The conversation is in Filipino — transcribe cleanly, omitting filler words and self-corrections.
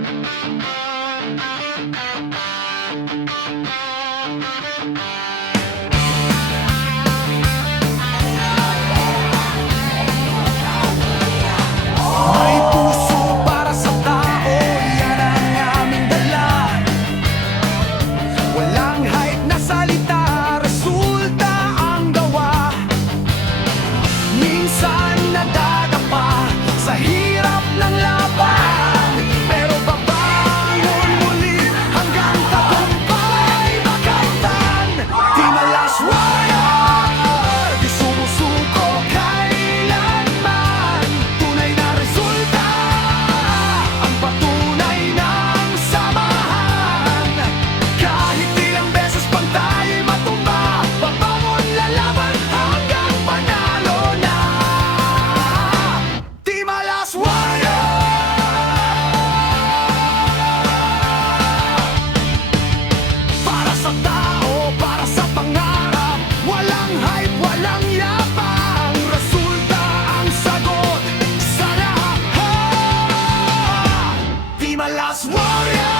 May puso para sa tao, yan ang aming dala. Walang hype na salita, resulta ang gawa. Minsan nadadapa sa hirap ng laban, pero babangon muli hanggang tagumpay makamtan. Di malas warrior, di sumusuko kailanman. Tunay na resulta ang patunay ng samahan. Kahit ilang beses pang tayo'y matumba, babangon lalaban hanggang panalo na. Di malas warrior. Para sa tao, para sa pangarap, walang hype, walang yabang. Resulta ang sagot sa lahat. Di malas warrior.